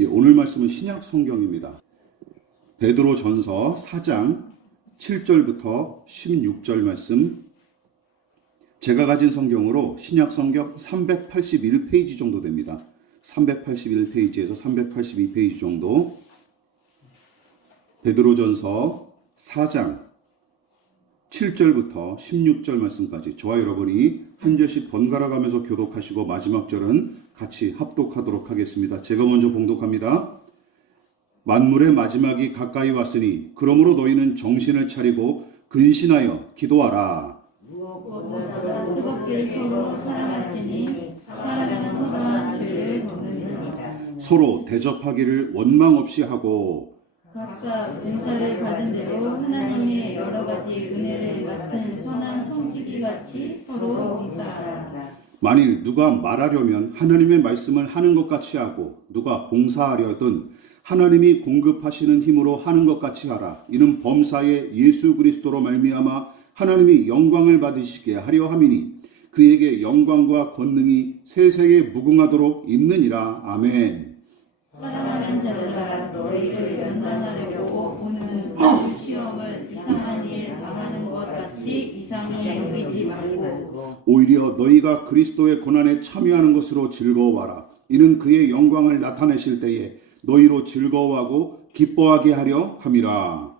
오늘 말씀은 신약 성경입니다. 베드로전서 4장 7절부터 16절 말씀, 제가 가진 성경으로 신약 성경 381페이지 정도 됩니다. 381페이지에서 382페이지 정도. 베드로전서 4장 7절부터 16절 말씀까지 저와 여러분이 한 절씩 번갈아 가면서 교독하시고 마지막 절은 같이 합독하도록 하겠습니다. 제가 먼저 봉독합니다. 만물의 마지막이 가까이 왔으니 그러므로 너희는 정신을 차리고 근신하여 기도하라. 무엇보다 뜨겁게 서로 사랑할지니 사랑은 허다한 죄를 덮느니라. 서로 대접하기를 원망 없이 하고 각각 은사를 받은 대로 하나님의 여러 가지 은혜를 맡은 선한 청지기같이 서로 봉사하라. 만일 누가 말하려면 하나님의 말씀을 하는 것 같이 하고 누가 봉사하려든 하나님이 공급하시는 힘으로 하는 것 같이 하라. 이는 범사에 예수 그리스도로 말미암아 하나님이 영광을 받으시게 하려 함이니 그에게 영광과 권능이 세세에 무궁하도록 있느니라. 아멘. 사랑하는 자들아, 너희를 연단하려고 오는 시험을 이상한 일 당하는 것 같이 이상히 여기지 말고 오히려 너희가 그리스도의 고난에 참여하는 것으로 즐거워하라. 이는 그의 영광을 나타내실 때에 너희로 즐거워하고 기뻐하게 하려 함이라.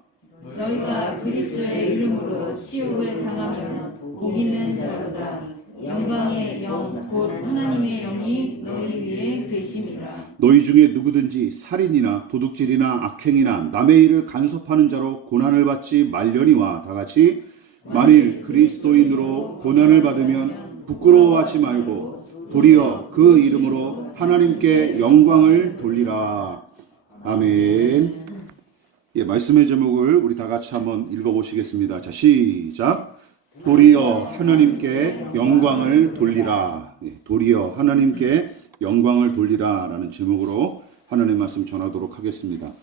너희가 그리스도의 이름으로 치욕을 당하면 복 있는 자로다. 영광의 영 곧 하나님의 영이 너희 위에 계심이라. 너희 중에 누구든지 살인이나 도둑질이나 악행이나 남의 일을 간섭하는 자로 고난을 받지 말려니와 다같이 만일 그리스도인으로 고난을 받으면 부끄러워하지 말고 도리어 그 이름으로 하나님께 영광을 돌리라. 아멘. 말씀의 제목을 우리 다 같이 한번 읽어보시겠습니다. 자, 시작. 도리어 하나님께 영광을 돌리라. 도리어 하나님께 영광을 돌리라 라는 제목으로 하나님의 말씀 전하도록 하겠습니다.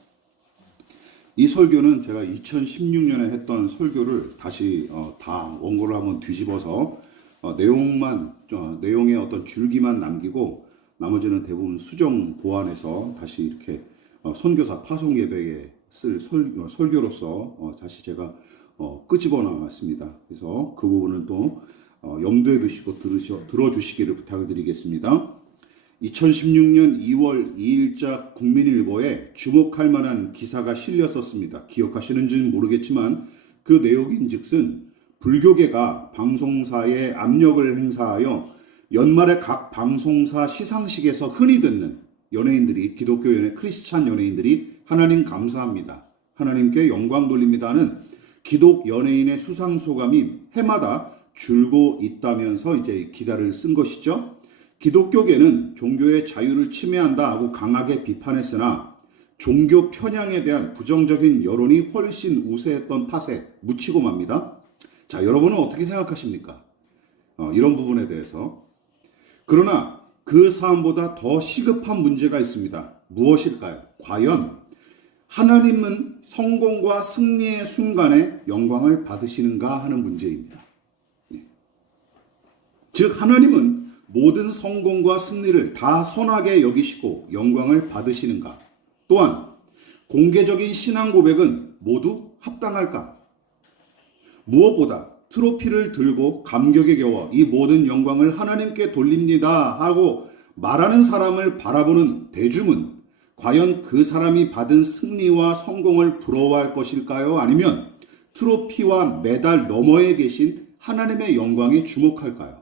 이 설교는 제가 2016년에 했던 설교를 다시 다 원고를 한번 뒤집어서 내용의 어떤 줄기만 남기고 나머지는 대부분 수정 보완해서 다시 이렇게 선교사 파송 예배에 쓸 설교로서 다시 제가 끄집어 나왔습니다. 그래서 그 부분을 또 염두에 두시고 들어주시기를 부탁을 드리겠습니다. 2016년 2월 2일자 국민일보에 주목할 만한 기사가 실렸었습니다. 기억하시는지는 모르겠지만 그 내용인즉슨 불교계가 방송사에 압력을 행사하여 연말에 각 방송사 시상식에서 흔히 듣는 연예인들이, 기독교 연예, 크리스찬 연예인들이 하나님 감사합니다, 하나님께 영광 돌립니다는 기독 연예인의 수상 소감이 해마다 줄고 있다면서 이제 기사를 쓴 것이죠. 기독교계는 종교의 자유를 침해한다 하고 강하게 비판했으나 종교 편향에 대한 부정적인 여론이 훨씬 우세했던 탓에 묻히고 맙니다. 자, 여러분은 어떻게 생각하십니까? 이런 부분에 대해서. 그러나 그 사안보다 더 시급한 문제가 있습니다. 무엇일까요? 과연 하나님은 성공과 승리의 순간에 영광을 받으시는가 하는 문제입니다. 즉 하나님은 모든 성공과 승리를 다 선하게 여기시고 영광을 받으시는가? 또한 공개적인 신앙 고백은 모두 합당할까? 무엇보다 트로피를 들고 감격에 겨워 이 모든 영광을 하나님께 돌립니다 하고 말하는 사람을 바라보는 대중은 과연 그 사람이 받은 승리와 성공을 부러워할 것일까요? 아니면 트로피와 메달 너머에 계신 하나님의 영광에 주목할까요?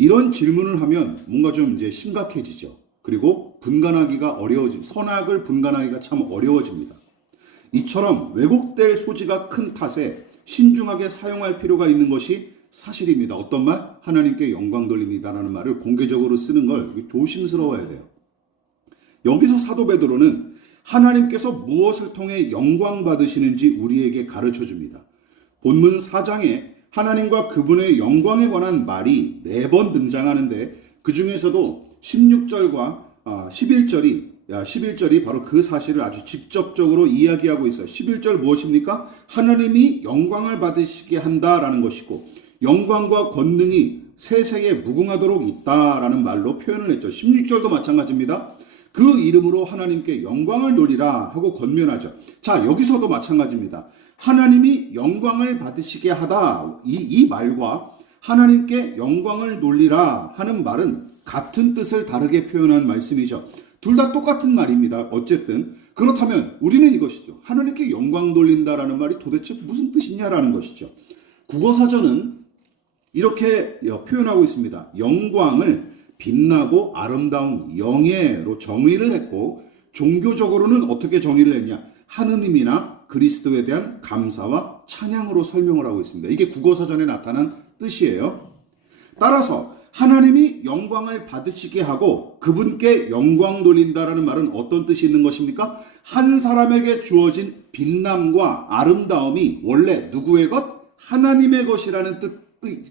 이런 질문을 하면 뭔가 좀 이제 심각해지죠. 그리고 선악을 분간하기가 참 어려워집니다. 이처럼 왜곡될 소지가 큰 탓에 신중하게 사용할 필요가 있는 것이 사실입니다. 어떤 말? 하나님께 영광 돌립니다라는 말을 공개적으로 쓰는 걸 조심스러워야 돼요. 여기서 사도 베드로는 하나님께서 무엇을 통해 영광 받으시는지 우리에게 가르쳐 줍니다. 본문 4장에 하나님과 그분의 영광에 관한 말이 4번 등장하는데 그 중에서도 16절과 11절이 바로 그 사실을 아주 직접적으로 이야기하고 있어요. 11절 무엇입니까? 하나님이 영광을 받으시게 한다라는 것이고 영광과 권능이 세세에 무궁하도록 있다라는 말로 표현을 했죠. 16절도 마찬가지입니다. 그 이름으로 하나님께 영광을 돌리라 하고 권면하죠. 자, 여기서도 마찬가지입니다. 하나님이 영광을 받으시게 하다, 이 말과 하나님께 영광을 돌리라 하는 말은 같은 뜻을 다르게 표현한 말씀이죠. 둘 다 똑같은 말입니다. 어쨌든 그렇다면 우리는 이것이죠. 하나님께 영광 돌린다라는 말이 도대체 무슨 뜻이냐라는 것이죠. 국어사전은 이렇게 표현하고 있습니다. 영광을 빛나고 아름다운 영예로 정의를 했고, 종교적으로는 어떻게 정의를 했냐? 하느님이나 그리스도에 대한 감사와 찬양으로 설명을 하고 있습니다. 이게 국어사전에 나타난 뜻이에요. 따라서 하나님이 영광을 받으시게 하고 그분께 영광 돌린다라는 말은 어떤 뜻이 있는 것입니까? 한 사람에게 주어진 빛남과 아름다움이 원래 누구의 것? 하나님의 것이라는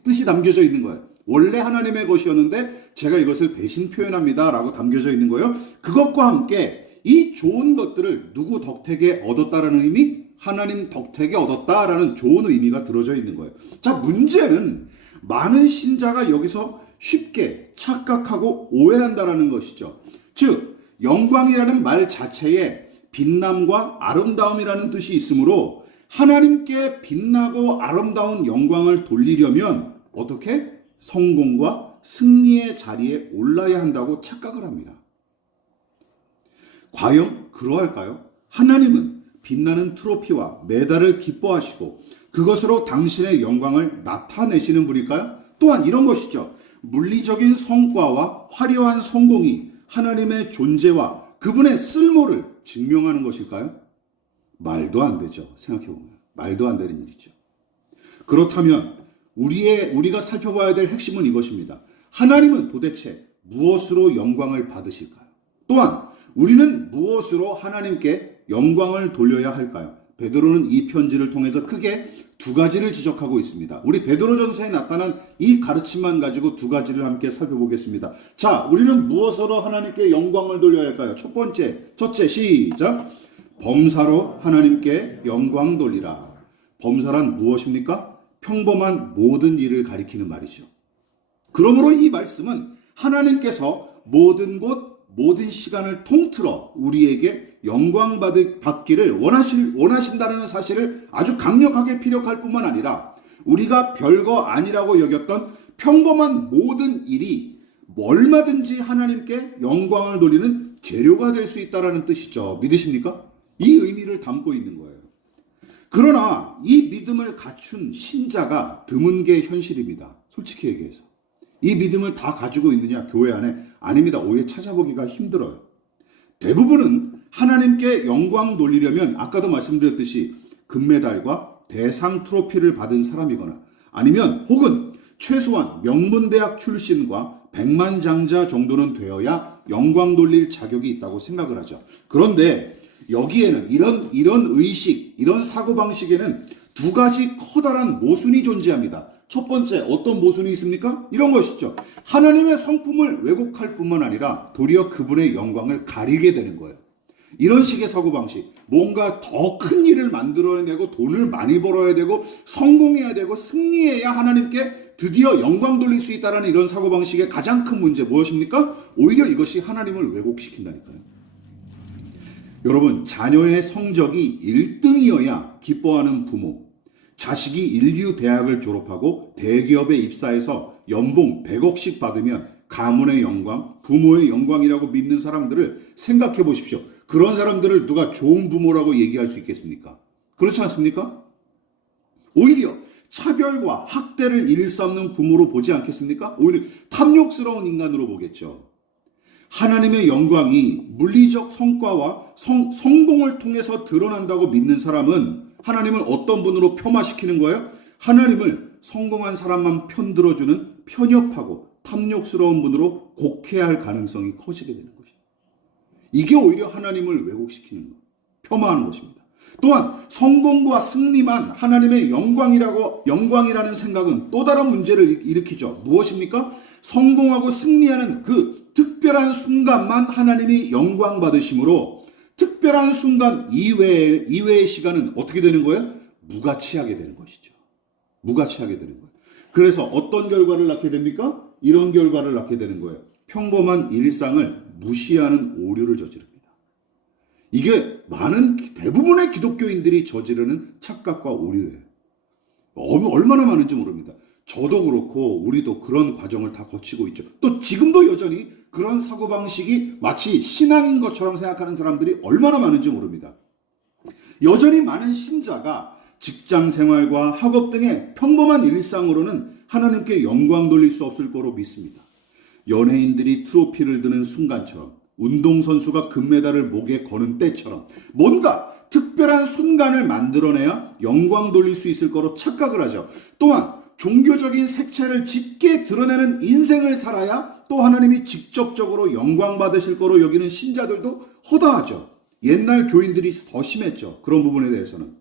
뜻이 담겨져 있는 거예요. 원래 하나님의 것이었는데 제가 이것을 대신 표현합니다 라고 담겨져 있는 거예요. 그것과 함께 이 좋은 것들을 누구 덕택에 얻었다라는 의미? 하나님 덕택에 얻었다라는 좋은 의미가 들어져 있는 거예요. 자, 문제는 많은 신자가 여기서 쉽게 착각하고 오해한다라는 것이죠. 즉, 영광이라는 말 자체에 빛남과 아름다움이라는 뜻이 있으므로 하나님께 빛나고 아름다운 영광을 돌리려면 어떻게? 성공과 승리의 자리에 올라야 한다고 착각을 합니다. 과연 그러할까요? 하나님은 빛나는 트로피와 메달을 기뻐하시고 그것으로 당신의 영광을 나타내시는 분일까요? 또한 이런 것이죠. 물리적인 성과와 화려한 성공이 하나님의 존재와 그분의 쓸모를 증명하는 것일까요? 말도 안 되죠. 생각해보면. 말도 안 되는 일이죠. 그렇다면 우리가 살펴봐야 될 핵심은 이것입니다. 하나님은 도대체 무엇으로 영광을 받으실까요? 또한 우리는 무엇으로 하나님께 영광을 돌려야 할까요? 베드로는 이 편지를 통해서 크게 두 가지를 지적하고 있습니다. 우리 베드로전서에 나타난 이 가르침만 가지고 두 가지를 함께 살펴보겠습니다. 자, 우리는 무엇으로 하나님께 영광을 돌려야 할까요? 첫째, 시작. 범사로 하나님께 영광 돌리라. 범사란 무엇입니까? 평범한 모든 일을 가리키는 말이죠. 그러므로 이 말씀은 하나님께서 모든 곳, 모든 시간을 통틀어 우리에게 영광 받기를 원하신다는 사실을 아주 강력하게 피력할 뿐만 아니라 우리가 별거 아니라고 여겼던 평범한 모든 일이 얼마든지 하나님께 영광을 돌리는 재료가 될 수 있다는 뜻이죠. 믿으십니까? 이 의미를 담고 있는 거예요. 그러나 이 믿음을 갖춘 신자가 드문 게 현실입니다. 솔직히 얘기해서. 이 믿음을 다 가지고 있느냐? 교회 안에? 아닙니다. 오히려 찾아보기가 힘들어요. 대부분은 하나님께 영광 돌리려면 아까도 말씀드렸듯이 금메달과 대상 트로피를 받은 사람이거나 아니면 혹은 최소한 명문대학 출신과 백만장자 정도는 되어야 영광 돌릴 자격이 있다고 생각을 하죠. 그런데 여기에는 이런 의식, 이런 사고방식에는 두 가지 커다란 모순이 존재합니다. 첫 번째, 어떤 모순이 있습니까? 이런 것이죠. 하나님의 성품을 왜곡할 뿐만 아니라 도리어 그분의 영광을 가리게 되는 거예요. 이런 식의 사고방식, 뭔가 더 큰 일을 만들어내고 돈을 많이 벌어야 되고 성공해야 되고 승리해야 하나님께 드디어 영광 돌릴 수 있다는 이런 사고방식의 가장 큰 문제 무엇입니까? 오히려 이것이 하나님을 왜곡시킨다니까요. 여러분, 자녀의 성적이 1등이어야 기뻐하는 부모, 자식이 인류 대학을 졸업하고 대기업에 입사해서 연봉 100억씩 받으면 가문의 영광, 부모의 영광이라고 믿는 사람들을 생각해 보십시오. 그런 사람들을 누가 좋은 부모라고 얘기할 수 있겠습니까? 그렇지 않습니까? 오히려 차별과 학대를 일삼는 부모로 보지 않겠습니까? 오히려 탐욕스러운 인간으로 보겠죠. 하나님의 영광이 물리적 성과와 성공을 통해서 드러난다고 믿는 사람은 하나님을 어떤 분으로 폄하시키는 거예요? 하나님을 성공한 사람만 편들어주는 편협하고 탐욕스러운 분으로 곡해야 할 가능성이 커지게 되는 것입니다. 이게 오히려 하나님을 왜곡시키는 것, 폄하하는 것입니다. 또한 성공과 승리만 하나님의 영광이라는 생각은 또 다른 문제를 일으키죠. 무엇입니까? 성공하고 승리하는 그 특별한 순간만 하나님이 영광 받으심으로 특별한 순간 이외의 시간은 어떻게 되는 거예요? 무가치하게 되는 것이죠. 무가치하게 되는 거예요. 그래서 어떤 결과를 낳게 됩니까? 이런 결과를 낳게 되는 거예요. 평범한 일상을 무시하는 오류를 저지릅니다. 이게 대부분의 기독교인들이 저지르는 착각과 오류예요. 얼마나 많은지 모릅니다. 저도 그렇고 우리도 그런 과정을 다 거치고 있죠. 또 지금도 여전히 그런 사고방식이 마치 신앙인 것처럼 생각하는 사람들이 얼마나 많은지 모릅니다. 여전히 많은 신자가 직장 생활과 학업 등의 평범한 일상으로는 하나님께 영광 돌릴 수 없을 거로 믿습니다. 연예인들이 트로피를 드는 순간처럼, 운동선수가 금메달을 목에 거는 때처럼 뭔가 특별한 순간을 만들어내야 영광 돌릴 수 있을 거로 착각을 하죠. 또한 종교적인 색채를 짙게 드러내는 인생을 살아야 또 하나님이 직접적으로 영광 받으실 거로 여기는 신자들도 허다하죠. 옛날 교인들이 더 심했죠. 그런 부분에 대해서는.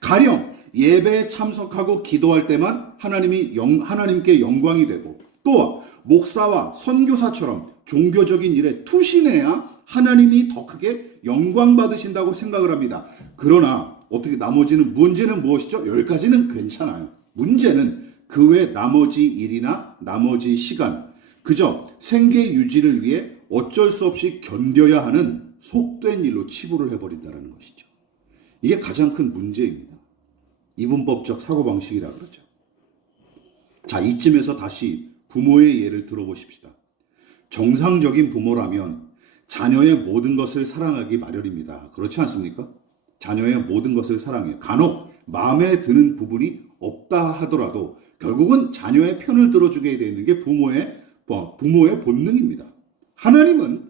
가령 예배에 참석하고 기도할 때만 하나님께 영광이 되고, 또 목사와 선교사처럼 종교적인 일에 투신해야 하나님이 더 크게 영광 받으신다고 생각을 합니다. 그러나 어떻게 문제는 무엇이죠? 여기까지는 괜찮아요. 문제는 그 외 나머지 일이나 나머지 시간, 그저 생계 유지를 위해 어쩔 수 없이 견뎌야 하는 속된 일로 치부를 해버린다는 것이죠. 이게 가장 큰 문제입니다. 이분법적 사고방식이라 그러죠. 자, 이쯤에서 다시 부모의 예를 들어보십시다. 정상적인 부모라면 자녀의 모든 것을 사랑하기 마련입니다. 그렇지 않습니까? 자녀의 모든 것을 사랑해. 간혹 마음에 드는 부분이 없다 하더라도 결국은 자녀의 편을 들어주게 되는 게 부모의 본능입니다. 하나님은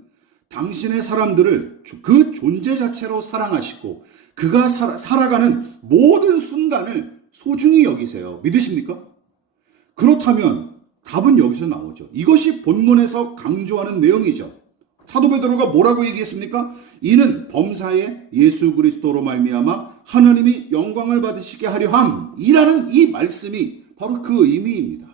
당신의 사람들을 그 존재 자체로 사랑하시고 그가 살아가는 모든 순간을 소중히 여기세요. 믿으십니까? 그렇다면 답은 여기서 나오죠. 이것이 본문에서 강조하는 내용이죠. 사도 베드로가 뭐라고 얘기했습니까? 이는 범사에 예수 그리스도로 말미암아 하나님이 영광을 받으시게 하려 함이라는 이 말씀이 바로 그 의미입니다.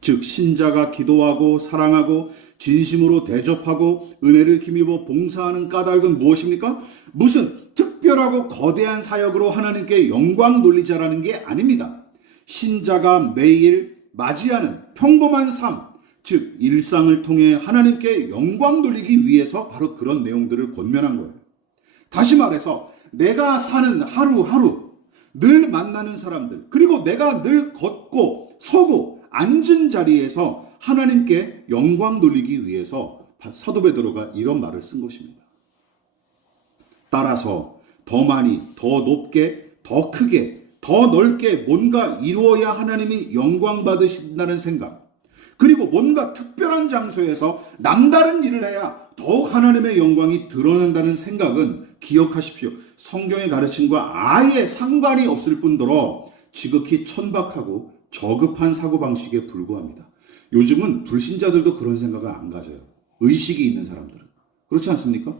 즉 신자가 기도하고 사랑하고 진심으로 대접하고 은혜를 힘입어 봉사하는 까닭은 무엇입니까? 무슨 특별하고 거대한 사역으로 하나님께 영광 돌리자라는 게 아닙니다. 신자가 매일 맞이하는 평범한 삶, 즉 일상을 통해 하나님께 영광 돌리기 위해서 바로 그런 내용들을 권면한 거예요. 다시 말해서 내가 사는 하루하루, 늘 만나는 사람들, 그리고 내가 늘 걷고 서고 앉은 자리에서 하나님께 영광 돌리기 위해서 사도 베드로가 이런 말을 쓴 것입니다. 따라서 더 많이, 더 높게, 더 크게, 더 넓게 뭔가 이루어야 하나님이 영광 받으신다는 생각, 그리고 뭔가 특별한 장소에서 남다른 일을 해야 더욱 하나님의 영광이 드러난다는 생각은 기억하십시오. 성경의 가르침과 아예 상관이 없을 뿐더러 지극히 천박하고 저급한 사고방식에 불과합니다. 요즘은 불신자들도 그런 생각을 안 가져요. 의식이 있는 사람들은. 그렇지 않습니까?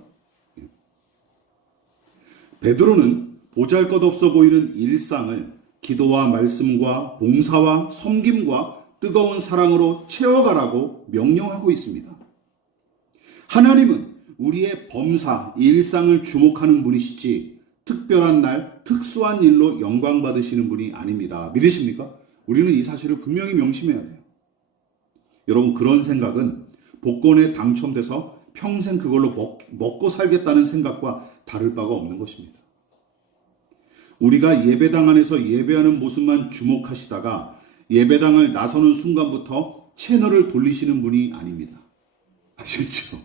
베드로는 보잘것없어 보이는 일상을 기도와 말씀과 봉사와 섬김과 뜨거운 사랑으로 채워가라고 명령하고 있습니다. 하나님은 우리의 범사, 일상을 주목하는 분이시지 특별한 날, 특수한 일로 영광 받으시는 분이 아닙니다. 믿으십니까? 우리는 이 사실을 분명히 명심해야 돼요. 여러분, 그런 생각은 복권에 당첨돼서 평생 그걸로 먹고 살겠다는 생각과 다를 바가 없는 것입니다. 우리가 예배당 안에서 예배하는 모습만 주목하시다가 예배당을 나서는 순간부터 채널을 돌리시는 분이 아닙니다. 아시겠죠?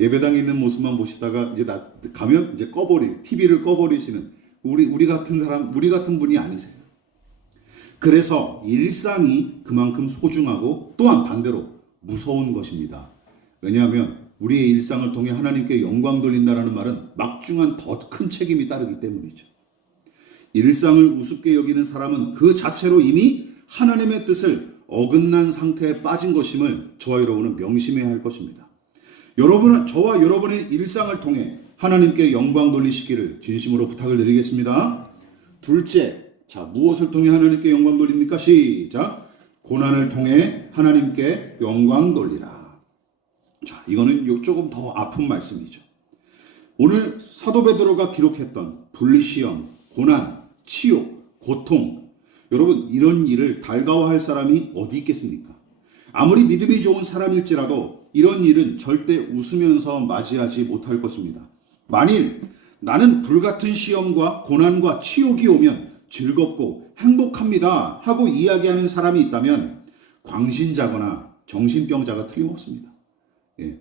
예배당에 있는 모습만 보시다가 이제 가면 이제 TV를 꺼버리시는 우리 같은 분이 아니세요. 그래서 일상이 그만큼 소중하고 또한 반대로 무서운 것입니다. 왜냐하면 우리의 일상을 통해 하나님께 영광 돌린다는 말은 막중한 더 큰 책임이 따르기 때문이죠. 일상을 우습게 여기는 사람은 그 자체로 이미 하나님의 뜻을 어긋난 상태에 빠진 것임을 저와 여러분은 명심해야 할 것입니다. 저와 여러분의 일상을 통해 하나님께 영광 돌리시기를 진심으로 부탁을 드리겠습니다. 둘째, 자, 무엇을 통해 하나님께 영광 돌립니까? 시작. 고난을 통해 하나님께 영광 돌리라. 자, 이거는 조금 더 아픈 말씀이죠. 오늘 사도 베드로가 기록했던 분리시험, 고난, 치욕, 고통, 여러분 이런 일을 달가워할 사람이 어디 있겠습니까? 아무리 믿음이 좋은 사람일지라도 이런 일은 절대 웃으면서 맞이하지 못할 것입니다. 만일 나는 불같은 시험과 고난과 치욕이 오면 즐겁고 행복합니다 하고 이야기하는 사람이 있다면 광신자거나 정신병자가 틀림없습니다. 예.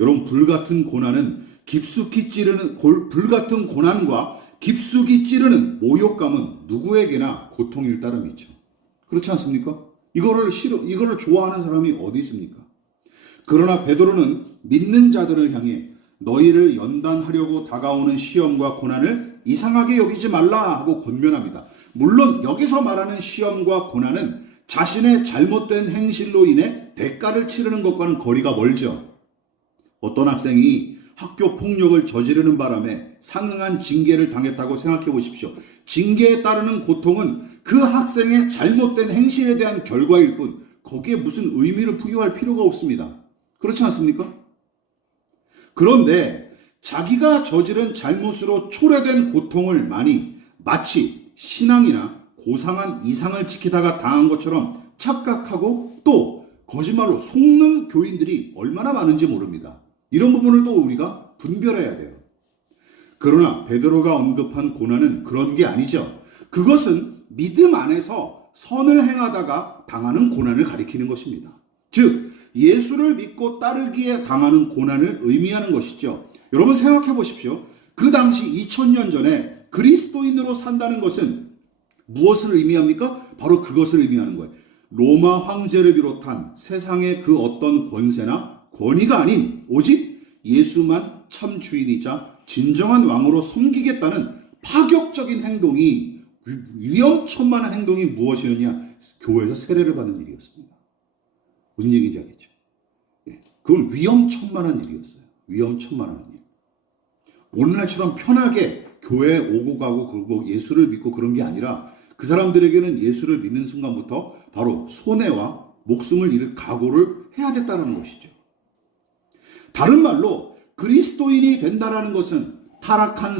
여러분, 불같은 고난과 깊숙이 찌르는 모욕감은 누구에게나 고통일 따름이 있죠. 그렇지 않습니까? 이거를 좋아하는 사람이 어디 있습니까? 그러나 베드로는 믿는 자들을 향해 너희를 연단하려고 다가오는 시험과 고난을 이상하게 여기지 말라 하고 권면합니다. 물론 여기서 말하는 시험과 고난은 자신의 잘못된 행실로 인해 대가를 치르는 것과는 거리가 멀죠. 어떤 학생이 학교 폭력을 저지르는 바람에 상응한 징계를 당했다고 생각해 보십시오. 징계에 따르는 고통은 그 학생의 잘못된 행실에 대한 결과일 뿐 거기에 무슨 의미를 부여할 필요가 없습니다. 그렇지 않습니까? 그런데 자기가 저지른 잘못으로 초래된 고통을 마치 신앙이나 고상한 이상을 지키다가 당한 것처럼 착각하고 또 거짓말로 속는 교인들이 얼마나 많은지 모릅니다. 이런 부분을 또 우리가 분별해야 돼요. 그러나 베드로가 언급한 고난은 그런 게 아니죠. 그것은 믿음 안에서 선을 행하다가 당하는 고난을 가리키는 것입니다. 즉 예수를 믿고 따르기에 당하는 고난을 의미하는 것이죠. 여러분 생각해 보십시오. 그 당시 2000년 전에 그리스도인으로 산다는 것은 무엇을 의미합니까? 바로 그것을 의미하는 거예요. 로마 황제를 비롯한 세상의 그 어떤 권세나 권위가 아닌 오직 예수만 참 주인이자 진정한 왕으로 섬기겠다는 파격적인 행동이, 위험천만한 행동이 무엇이었냐? 교회에서 세례를 받는 일이었습니다. 무슨 얘기인지 알겠죠? 그건 위험천만한 일이었어요. 위험천만한 일. 오늘날처럼 편하게 교회에 오고 가고 그리고 예수를 믿고 그런 게 아니라 그 사람들에게는 예수를 믿는 순간부터 바로 손해와 목숨을 잃을 각오를 해야 됐다는 것이죠. 다른 말로 그리스도인이 된다라는 것은 타락한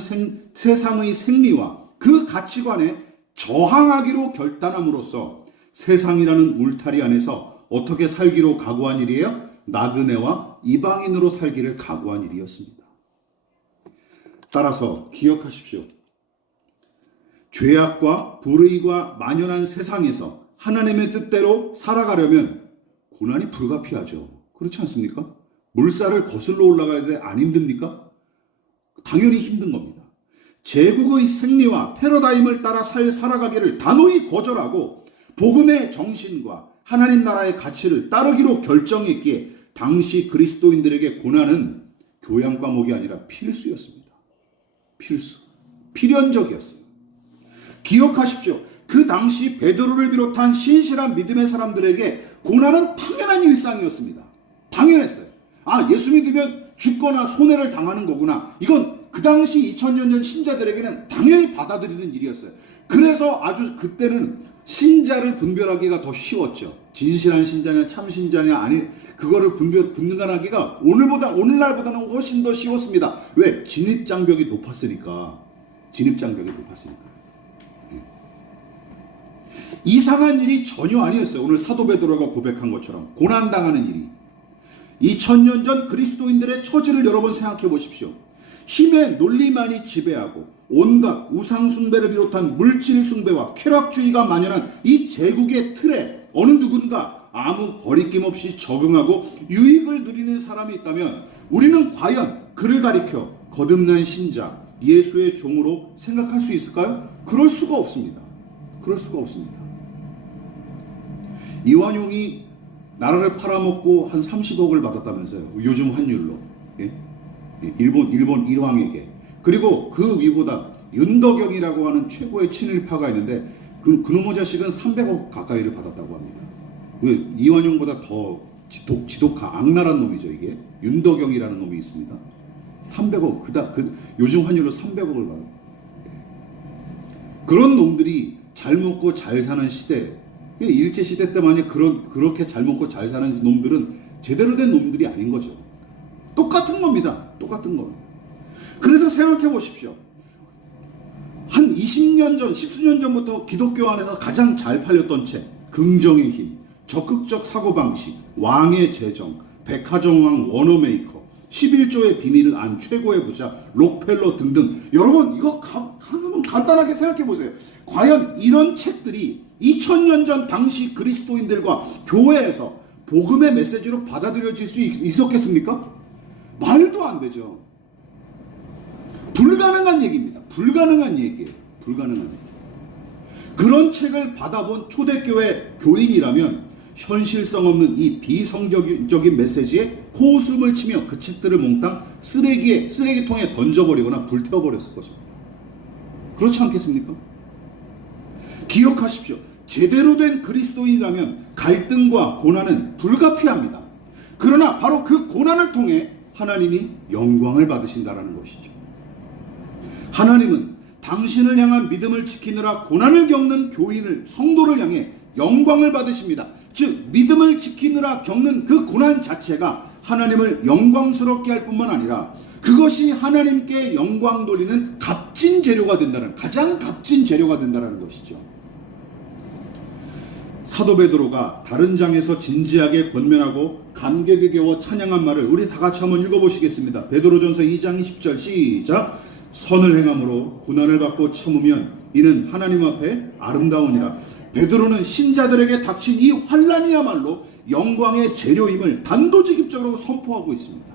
세상의 생리와 그 가치관에 저항하기로 결단함으로써 세상이라는 울타리 안에서 어떻게 살기로 각오한 일이에요? 나그네와 이방인으로 살기를 각오한 일이었습니다. 따라서 기억하십시오. 죄악과 불의가 만연한 세상에서 하나님의 뜻대로 살아가려면 고난이 불가피하죠. 그렇지 않습니까? 물살을 거슬러 올라가야 돼 안 힘듭니까? 당연히 힘든 겁니다. 제국의 생리와 패러다임을 따라 살아가기를 단호히 거절하고 복음의 정신과 하나님 나라의 가치를 따르기로 결정했기에 당시 그리스도인들에게 고난은 교양 과목이 아니라 필수였습니다. 필연적이었어요. 기억하십시오. 그 당시 베드로를 비롯한 신실한 믿음의 사람들에게 고난은 당연한 일상이었습니다. 당연했어요. 아, 예수 믿으면 죽거나 손해를 당하는 거구나. 이건 그 당시 2000년 전 신자들에게는 당연히 받아들이는 일이었어요. 그래서 아주 그때는 신자를 분별하기가 더 쉬웠죠. 진실한 신자냐 참 신자냐 아니 그거를 분간하기가 오늘날보다는 훨씬 더 쉬웠습니다. 왜? 진입장벽이 높았으니까. 이상한 일이 전혀 아니었어요. 오늘 사도 베드로가 고백한 것처럼 고난당하는 일이. 2000년 전 그리스도인들의 처지를 여러분 생각해 보십시오. 힘의 논리만이 지배하고 온갖 우상 숭배를 비롯한 물질 숭배와 쾌락주의가 만연한 이 제국의 틀에 어느 누군가 아무 거리낌 없이 적응하고 유익을 누리는 사람이 있다면 우리는 과연 그를 가리켜 거듭난 신자, 예수의 종으로 생각할 수 있을까요? 그럴 수가 없습니다. 이완용이 나라를 팔아먹고 한 30억을 받았다면서요. 요즘 환율로. 일본 일왕에게. 그리고 그 위보다 윤덕영이라고 하는 최고의 친일파가 있는데 그놈의 자식은 300억 가까이를 받았다고 합니다. 이완용보다 더 지독한 악랄한 놈이죠. 이게 윤덕영이라는 놈이 있습니다. 300억 요즘 환율로 300억을 받아요. 그런 놈들이 잘 먹고 잘 사는 시대, 일제시대 때만이 그렇게 잘 먹고 잘 사는 놈들은 제대로 된 놈들이 아닌 거죠. 똑같은 겁니다. 그래서 생각해 보십시오. 한 20년 전, 10수년 전부터 기독교 안에서 가장 잘 팔렸던 책, 긍정의 힘, 적극적 사고방식, 왕의 재정, 백화점왕 워너메이커, 11조의 비밀을 안 최고의 부자 록펠러 등등. 여러분 이거 한번 간단하게 생각해 보세요. 과연 이런 책들이 2000년 전 당시 그리스도인들과 교회에서 복음의 메시지로 받아들여질 수 있었겠습니까? 말도 안 되죠. 불가능한 얘기입니다. 불가능한 얘기예요. 불가능한 얘기. 그런 책을 받아본 초대교회 교인이라면 현실성 없는 이 비성적인 메시지에 호흡을 치며 그 책들을 몽땅 쓰레기통에 던져버리거나 불태워버렸을 것입니다. 그렇지 않겠습니까? 기억하십시오. 제대로 된 그리스도인이라면 갈등과 고난은 불가피합니다. 그러나 바로 그 고난을 통해 하나님이 영광을 받으신다라는 것이죠. 하나님은 당신을 향한 믿음을 지키느라 고난을 겪는 성도를 향해 영광을 받으십니다. 즉 믿음을 지키느라 겪는 그 고난 자체가 하나님을 영광스럽게 할 뿐만 아니라 그것이 하나님께 영광 돌리는 값진 재료가 된다는, 가장 값진 재료가 된다는 것이죠. 사도 베드로가 다른 장에서 진지하게 권면하고 감격에 겨워 찬양한 말을 우리 다 같이 한번 읽어보시겠습니다. 베드로전서 2장 10절 시작. 선을 행함으로 고난을 받고 참으면 이는 하나님 앞에 아름다우니라. 베드로는 신자들에게 닥친 이 환난이야말로 영광의 재료임을 단도직입적으로 선포하고 있습니다.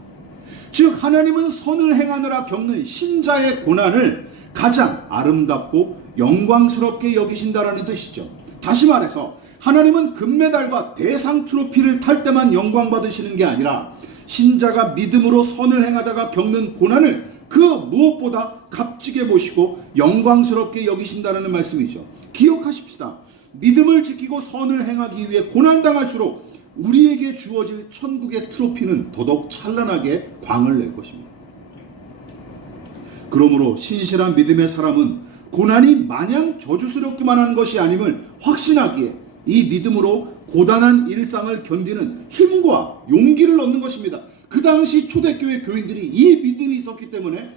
즉 하나님은 선을 행하느라 겪는 신자의 고난을 가장 아름답고 영광스럽게 여기신다라는 뜻이죠. 다시 말해서 하나님은 금메달과 대상 트로피를 탈 때만 영광 받으시는 게 아니라 신자가 믿음으로 선을 행하다가 겪는 고난을 그 무엇보다 값지게 보시고 영광스럽게 여기신다는 말씀이죠. 기억하십시다. 믿음을 지키고 선을 행하기 위해 고난당할수록 우리에게 주어질 천국의 트로피는 더더욱 찬란하게 광을 낼 것입니다. 그러므로 신실한 믿음의 사람은 고난이 마냥 저주스럽기만 한 것이 아님을 확신하기에 이 믿음으로 고단한 일상을 견디는 힘과 용기를 얻는 것입니다. 그 당시 초대교회 교인들이 이 믿음이 있었기 때문에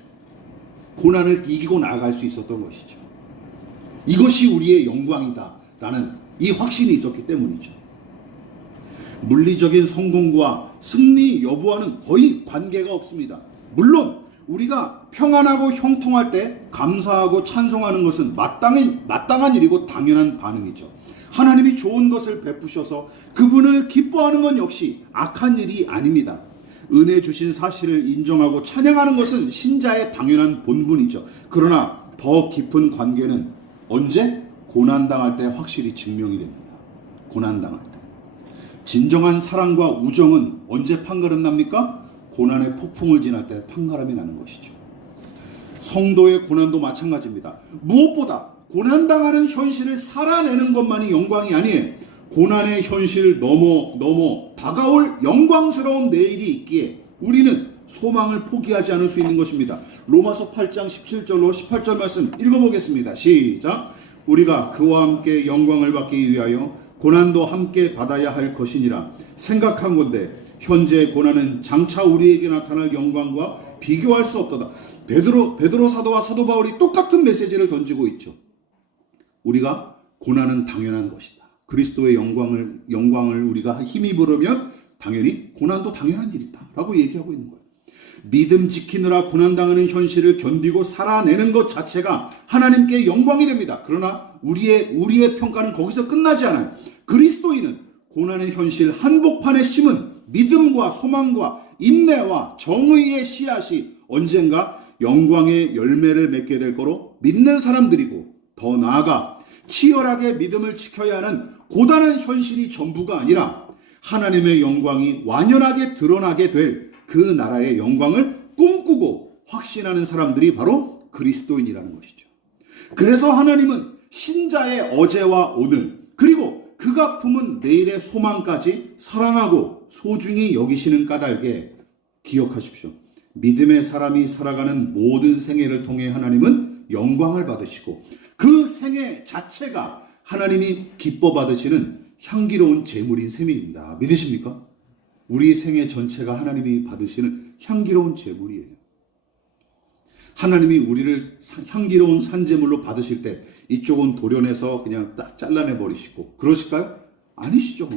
고난을 이기고 나아갈 수 있었던 것이죠. 이것이 우리의 영광이다 라는 이 확신이 있었기 때문이죠. 물리적인 성공과 승리 여부와는 거의 관계가 없습니다. 물론 우리가 평안하고 형통할 때 감사하고 찬송하는 것은 마땅한 일이고 당연한 반응이죠. 하나님이 좋은 것을 베푸셔서 그분을 기뻐하는 건 역시 악한 일이 아닙니다. 은혜 주신 사실을 인정하고 찬양하는 것은 신자의 당연한 본분이죠. 그러나 더 깊은 관계는 언제? 고난당할 때 확실히 증명이 됩니다. 고난당할 때. 진정한 사랑과 우정은 언제 판가름 납니까? 고난의 폭풍을 지날 때 판가름이 나는 것이죠. 성도의 고난도 마찬가지입니다. 무엇보다 고난당하는 현실을 살아내는 것만이 영광이 아니에요. 고난의 현실을 넘어 다가올 영광스러운 내일이 있기에 우리는 소망을 포기하지 않을 수 있는 것입니다. 로마서 8장 17절로 18절 말씀 읽어보겠습니다. 시작. 우리가 그와 함께 영광을 받기 위하여 고난도 함께 받아야 할 것이니라 생각한 건데 현재의 고난은 장차 우리에게 나타날 영광과 비교할 수 없도다. 베드로 사도와 사도 바울이 똑같은 메시지를 던지고 있죠. 우리가 고난은 당연한 것이다. 그리스도의 영광을 우리가 힘입으려면 당연히 고난도 당연한 일이다 라고 얘기하고 있는 거예요. 믿음 지키느라 고난당하는 현실을 견디고 살아내는 것 자체가 하나님께 영광이 됩니다. 그러나 우리의 평가는 거기서 끝나지 않아요. 그리스도인은 고난의 현실 한복판에 심은 믿음과 소망과 인내와 정의의 씨앗이 언젠가 영광의 열매를 맺게 될 거로 믿는 사람들이고, 더 나아가 치열하게 믿음을 지켜야 하는 고단한 현실이 전부가 아니라 하나님의 영광이 완연하게 드러나게 될 그 나라의 영광을 꿈꾸고 확신하는 사람들이 바로 그리스도인이라는 것이죠. 그래서 하나님은 신자의 어제와 오늘 그리고 그가 품은 내일의 소망까지 사랑하고 소중히 여기시는 까닭에 기억하십시오. 믿음의 사람이 살아가는 모든 생애를 통해 하나님은 영광을 받으시고 그 생애 자체가 하나님이 기뻐 받으시는 향기로운 제물인 셈입니다. 믿으십니까? 우리 생애 전체가 하나님이 받으시는 향기로운 제물이에요. 하나님이 우리를 향기로운 산제물로 받으실 때 이쪽은 도려내서 그냥 딱 잘라내 버리시고 그러실까요? 아니시죠.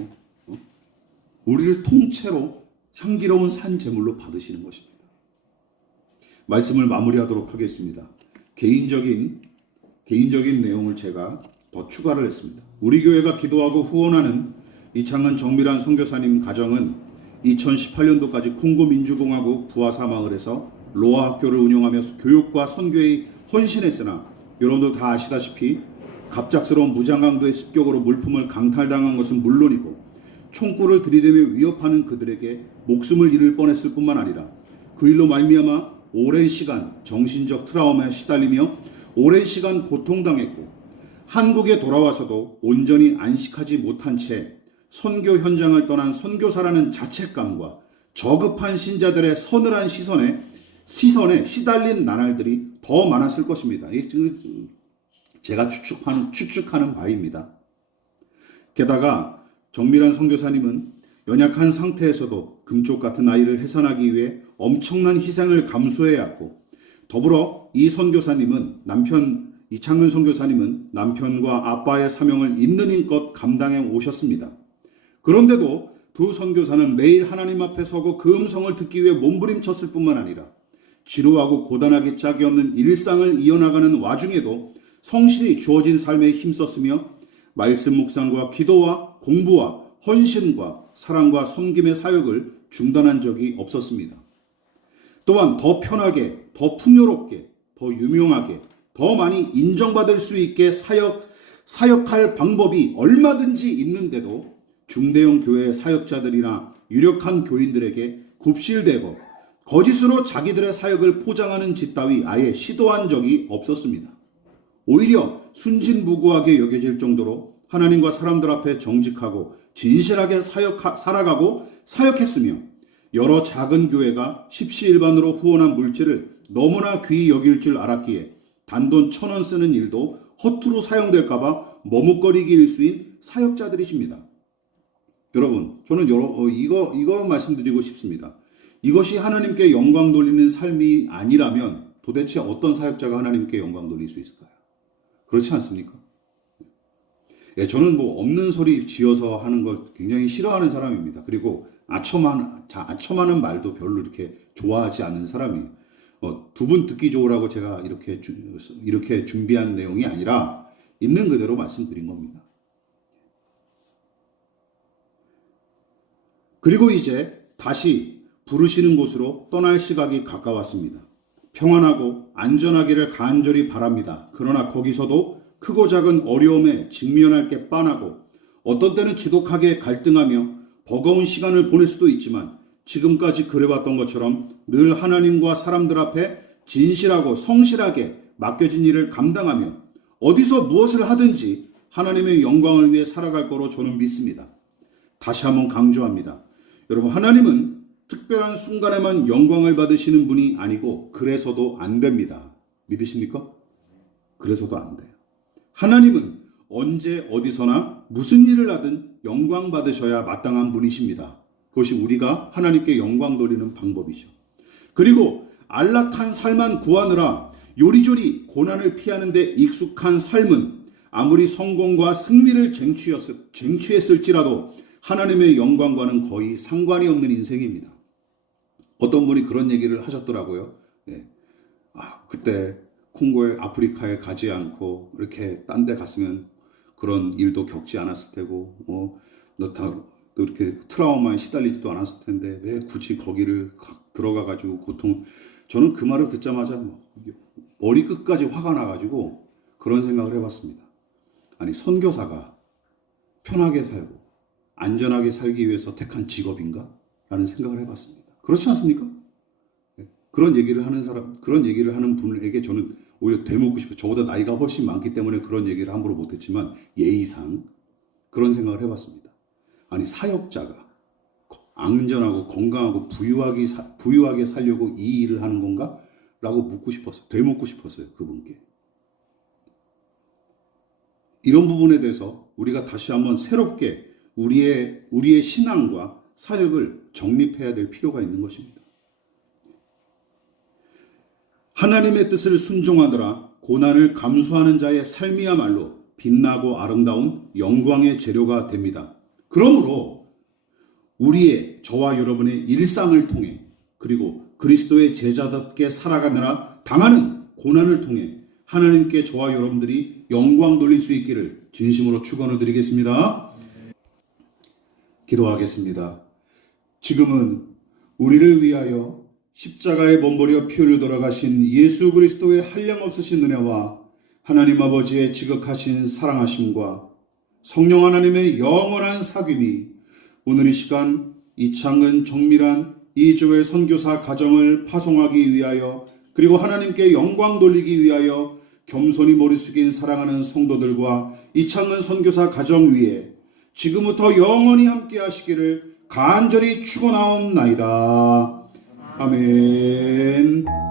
우리를 통째로 향기로운 산 제물로 받으시는 것입니다. 말씀을 마무리하도록 하겠습니다. 개인적인 내용을 제가 더 추가를 했습니다. 우리 교회가 기도하고 후원하는 이창은 정밀한 선교사님 가정은 2018년도까지 콩고 민주공화국 부하사 마을에서 로아 학교를 운영하며 교육과 선교에 헌신했으나 여러분도 다 아시다시피 갑작스러운 무장강도의 습격으로 물품을 강탈당한 것은 물론이고 총구를 들이대며 위협하는 그들에게 목숨을 잃을 뻔했을 뿐만 아니라 그 일로 말미암아 오랜 시간 정신적 트라우마에 시달리며 오랜 시간 고통당했고 한국에 돌아와서도 온전히 안식하지 못한 채 선교 현장을 떠난 선교사라는 자책감과 저급한 신자들의 서늘한 시선에 시달린 나날들이 더 많았을 것입니다. 제가 추측하는 바입니다. 게다가 정밀한 선교사님은 연약한 상태에서도 금쪽 같은 아이를 해산하기 위해 엄청난 희생을 감수해야 했고, 더불어 이 이창근 선교사님은 남편과 아빠의 사명을 있는 힘껏 감당해 오셨습니다. 그런데도 두 선교사는 매일 하나님 앞에 서고 그 음성을 듣기 위해 몸부림쳤을 뿐만 아니라 지루하고 고단하기 짝이 없는 일상을 이어나가는 와중에도 성실히 주어진 삶에 힘썼으며 말씀 묵상과 기도와 공부와 헌신과 사랑과 섬김의 사역을 중단한 적이 없었습니다. 또한 더 편하게, 더 풍요롭게, 더 유명하게, 더 많이 인정받을 수 있게 사역할 방법이 얼마든지 있는데도 중대형 교회 사역자들이나 유력한 교인들에게 굽실대고 거짓으로 자기들의 사역을 포장하는 짓 따위 아예 시도한 적이 없었습니다. 오히려 순진무구하게 여겨질 정도로 하나님과 사람들 앞에 정직하고 진실하게 살아가고 사역했으며 여러 작은 교회가 십시일반으로 후원한 물질을 너무나 귀히 여길 줄 알았기에 단돈 1,000원 쓰는 일도 허투루 사용될까봐 머뭇거리기 일수인 사역자들이십니다. 여러분, 저는 이거 말씀드리고 싶습니다. 이것이 하나님께 영광 돌리는 삶이 아니라면 도대체 어떤 사역자가 하나님께 영광 돌릴 수 있을까요? 그렇지 않습니까? 저는 없는 소리 지어서 하는 걸 굉장히 싫어하는 사람입니다. 그리고 아첨하는 말도 별로 이렇게 좋아하지 않는 사람이에요. 두 분 듣기 좋으라고 제가 이렇게 준비한 내용이 아니라 있는 그대로 말씀드린 겁니다. 그리고 이제 다시 부르시는 곳으로 떠날 시각이 가까웠습니다. 평안하고 안전하기를 간절히 바랍니다. 그러나 거기서도 크고 작은 어려움에 직면할 게 뻔하고 어떤 때는 지독하게 갈등하며 버거운 시간을 보낼 수도 있지만 지금까지 그래왔던 것처럼 늘 하나님과 사람들 앞에 진실하고 성실하게 맡겨진 일을 감당하며 어디서 무엇을 하든지 하나님의 영광을 위해 살아갈 거로 저는 믿습니다. 다시 한번 강조합니다. 여러분, 하나님은 특별한 순간에만 영광을 받으시는 분이 아니고 그래서도 안 됩니다. 믿으십니까? 그래서도 안 돼요. 하나님은 언제 어디서나 무슨 일을 하든 영광 받으셔야 마땅한 분이십니다. 그것이 우리가 하나님께 영광 돌리는 방법이죠. 그리고 안락한 삶만 구하느라 요리조리 고난을 피하는 데 익숙한 삶은 아무리 성공과 승리를 쟁취했을지라도 하나님의 영광과는 거의 상관이 없는 인생입니다. 어떤 분이 그런 얘기를 하셨더라고요. 그때 콩고에 아프리카에 가지 않고 이렇게 딴 데 갔으면 그런 일도 겪지 않았을 테고 이렇게 트라우마에 시달리지도 않았을 텐데 왜 굳이 거기를 들어가가지고 저는 그 말을 듣자마자 머리 끝까지 화가 나가지고 그런 생각을 해봤습니다. 아니, 선교사가 편하게 살고 안전하게 살기 위해서 택한 직업인가? 라는 생각을 해봤습니다. 그렇지 않습니까? 그런 얘기를 하는 분에게 저는 오히려 되묻고 싶어요. 저보다 나이가 훨씬 많기 때문에 그런 얘기를 함부로 못했지만 예의상 그런 생각을 해봤습니다. 아니, 사역자가 안전하고 건강하고 부유하게 살려고 이 일을 하는 건가? 라고 묻고 싶었어요. 되묻고 싶었어요. 그분께. 이런 부분에 대해서 우리가 다시 한번 새롭게 우리의 신앙과 사역을 정립해야 될 필요가 있는 것입니다. 하나님의 뜻을 순종하더라 고난을 감수하는 자의 삶이야말로 빛나고 아름다운 영광의 재료가 됩니다. 그러므로 우리의 저와 여러분의 일상을 통해 그리고 그리스도의 제자답게 살아가느라 당하는 고난을 통해 하나님께 저와 여러분들이 영광 돌릴 수 있기를 진심으로 축원을 드리겠습니다. 기도하겠습니다. 지금은 우리를 위하여 십자가에 몸버려 피를 돌아가신 예수 그리스도의 한량없으신 은혜와 하나님 아버지의 지극하신 사랑하심과 성령 하나님의 영원한 사귐이 오늘 이 시간 이창근 정밀한 이조의 선교사 가정을 파송하기 위하여 그리고 하나님께 영광 돌리기 위하여 겸손히 머리 숙인 사랑하는 성도들과 이창근 선교사 가정 위에 지금부터 영원히 함께 하시기를 간절히 축원하옵나이다. 아멘.